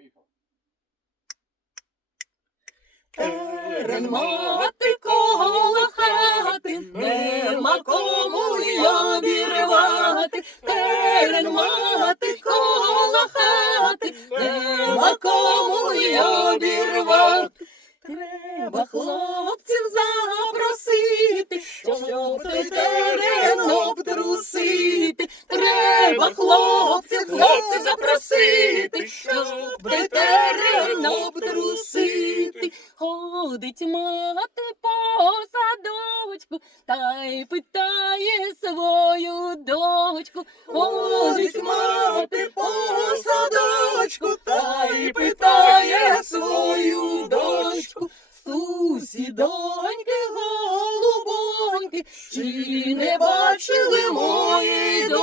Поїхали. Терен кого коло хати, нема кому обірвати. Терен кого коло хати, нема кому обірвати. Треба хлопців запросити, щоб той терен обтрусити. Ходить мати по садочку, та й питає свою дочку. Ходить мати по садочку, та й питає свою дочку. Сусі, доньки, голубоньки, чи не бачили мої доньки?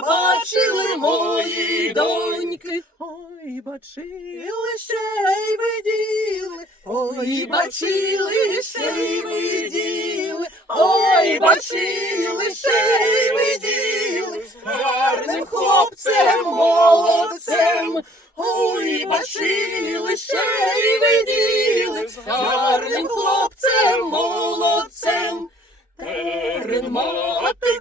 Чи бачили мої доньки? Ой, бачили, ще й виділи, ой, бачили, ще й виділи, ой, бачили, ще й виділи, з гарним хлопцем, молодцем, ой, бачили, ще й виділи, з гарним хлопцем, молодцем. Терен мати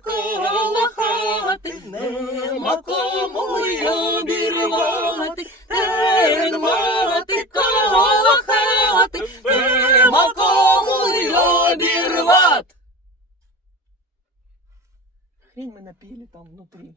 Хрень мы напили там внутрі.